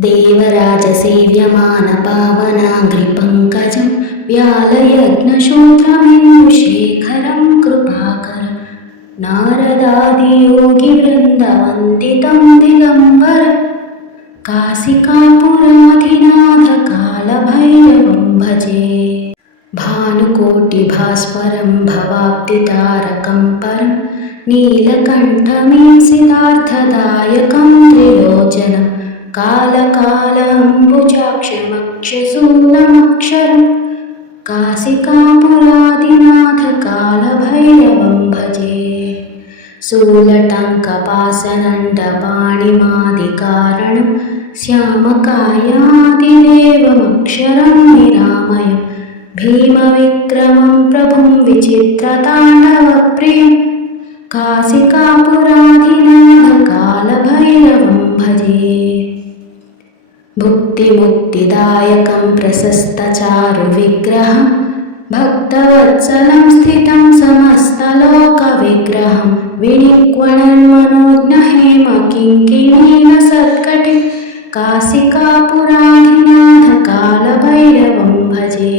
देवराजसेव्यमानपावनाङ्घ्रिपङ्कजं व्यालयज्ञशूत्रमिन्दुशेखरं कृपाकरं। नारदादियोगिवृन्दवन्दितं दिगम्बरं काशिकापुराधिनाथकालभैरवं भजे। भानुकोटिभास्वरं भवाब्दितारकं परं। नीलकण्ठमीशितार्थदायकं त्रिलोचनं कालकालम्बुजाक्षमक्षसूनमक्षरं काशिकापुरादिनाथकालभैरवं भजे शूलटङ्कपासनण्डपाणिमादिकारणं श्यामकायादिदेवमक्षरं निरामयम् भीमविक्रमं प्रभुं विचित्रताण्डवप्रियं काशिकापुराधिनाथकालभैरवं भुक्तिमुक्तिदायकं प्रशस्तचारुविग्रहं भक्तवत्सलं स्थितं समस्तलोकविग्रहं विनिक्वणन्मनोज्ञहेम किङ्किणीनसत्कटिं काशिकापुराधिनाथकालभैरवं भजे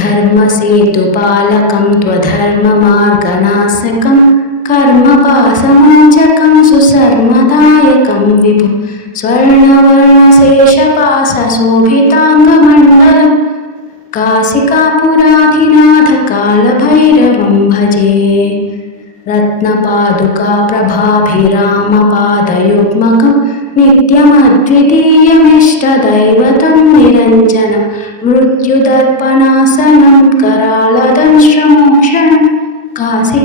धर्मसेतुपालकं त्वधर्ममार्गनाशकं कर्मपाशमोचकं सुशर्मदायकं विभु स्वर्णवर्णशेषपाशशोभिताङ्गमण्डलं काशिकापुराधिनाथकालभैरवं भजे रत्नपादुकाप्रभाभिरामपादयुग्मकं नित्यमद्वितीयमिष्टदैवतं निरञ्जनं। मृत्युदर्पणासनं करालदंश्रमोक्षणं काशिकापुराधिनाथकालभैरवं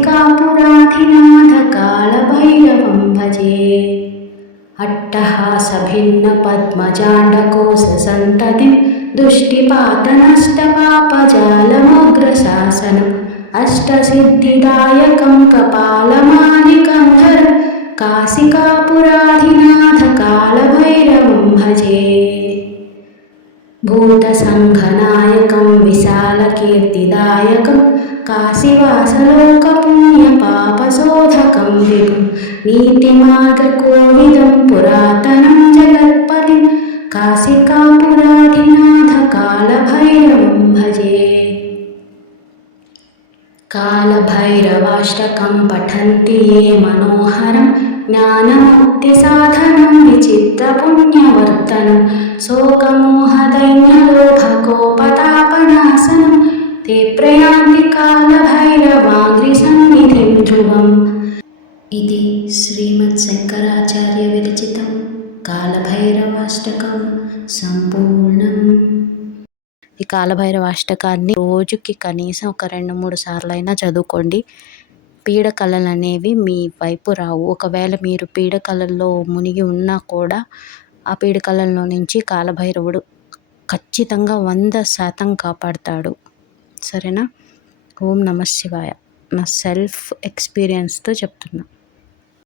अट्टहासभिन्नपद्मजाण्डकोशसन्ततिं दुष्टिपातनष्टपापजालमग्रशासनम् अष्टसिद्धिदायकं कपालमालिकं धर काशिकापुराधिनाथकालभैरवं भजे। भूतसङ्घनायकं विशालकीर्तिदायकं काशीवासलोकपुण्यपापशोधकं नीतिमार्गकोविदं पुरातनं जगत्पतिं काशिकापुराधिनाथकालभैरवं भजे। कालभैरवाष्टकं पठन्ति ये मनोहरं ज्ञानमुक्तिसाधनं विचित्रपुण्यवर्धनं शोकमोहदैन्यलोभकोपतापनाशनं ते प्रयान्ति कालभैरवाङ्घ्रिसन्निधिं ध्रुवम् ఇది శ్రీమద్ శంకరాచార్య విరచితం కాలభైరవాష్టకం సంపూర్ణం. ఈ కాలభైరవాష్టకాన్ని రోజుకి కనీసం ఒక రెండు మూడు సార్లు అయినా చదువుకోండి. పీడకలలు అనేవి మీ వైపు రావు. ఒకవేళ మీరు పీడకలల్లో మునిగి ఉన్నా కూడా ఆ పీడకలల్లో నుంచి కాలభైరవుడు ఖచ్చితంగా వంద శాతం కాపాడతాడు. సరేనా? ఓం నమ శివాయ. నా సెల్ఫ్ ఎక్స్పీరియన్స్తో చెప్తున్నా.